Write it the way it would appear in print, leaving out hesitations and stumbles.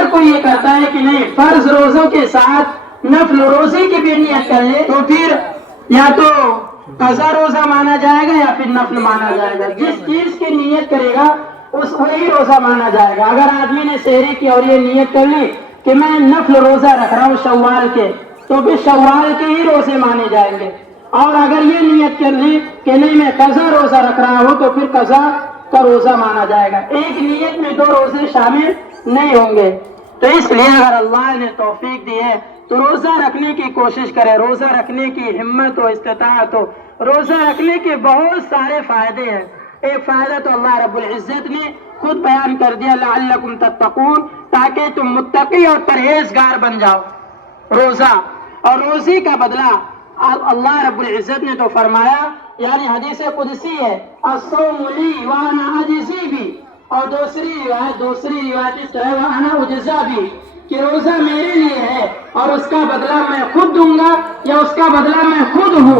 اگر کوئی یہ کرتا ہے کہ نہیں فرض روزوں کے ساتھ نفل روزے کی بھی نیت کر لے تو پھر یا تو قضا روزہ مانا جائے گا یا پھر نفل مانا جائے گا. جس چیز کی نیت کرے گا اس وہی روزہ مانا جائے گا. اگر آدمی نے سحری کی اور یہ نیت کر لی کہ میں نفل روزہ رکھ رہا ہوں شوال کے تو پھر شوال کے ہی روزے مانے جائیں گے. اور اگر یہ نیت کر لی کہ نہیں میں قضا روزہ رکھ رہا ہوں تو پھر قضا کا روزہ مانا جائے گا. ایک نیت میں دو روزے شامل نہیں ہوں گے. تو اس لیے اگر اللہ نے توفیق دی ہے تو روزہ رکھنے کی کوشش کرے. روزہ رکھنے کی ہمت و استطاعت ہو. روزہ رکھنے کے بہت سارے فائدے ہیں. ایک فائدہ تو اللہ رب العزت نے خود بیان کر دیا لعلکم تتقون تاکہ تم متقی اور پرہیزگار بن جاؤ. روزہ اور روزی کا بدلہ اللہ رب العزت نے تو فرمایا یعنی حدیث قدسی ہے الصوم لی وانا اجزی بھی. اور دوسری روایت اس طرح وانا اجزا بھی کہ روزہ میرے لیے ہے اور اس کا بدلہ میں خود دوں گا یا اس کا بدلہ میں خود ہوں.